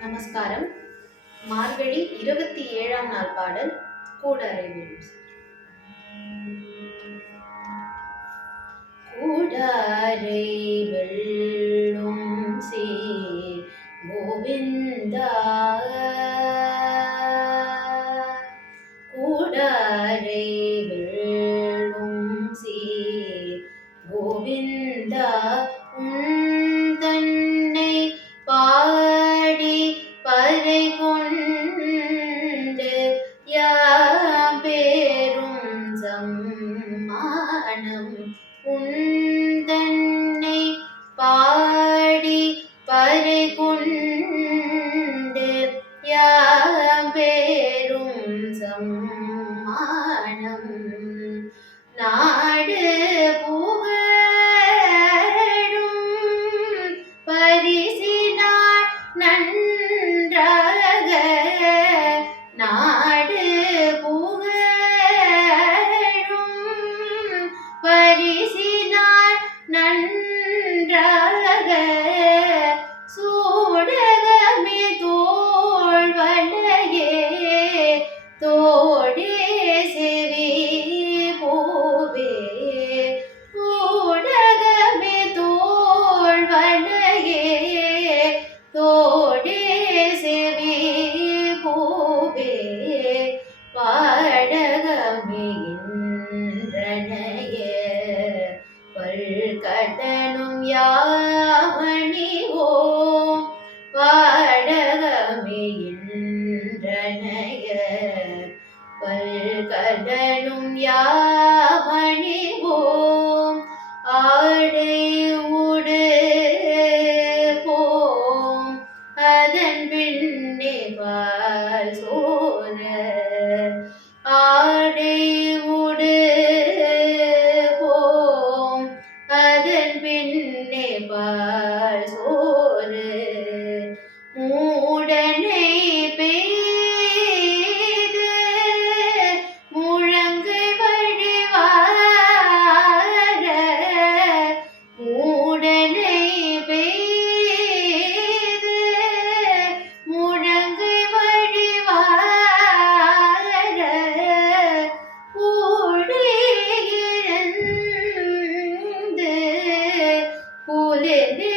நமஸ்காரம் மார்கழி இருபத்தி ஏழாம் நாள் பாடல் கூடாரை வேணும் கூடாரை தோடே செவி பூவே ஊடகமே தோழ்வலையே தோடே செவி பூவே பாடகமே இன்றனைய பல்கடனும் யாமணிவோம் பல்கடனும் யாவணிவோம். ஆடை உடு போம். அதன் பின்னே பால் சோர. ஆடை உடு போம். அதன் பின்னே பால் சோறு. மூ de,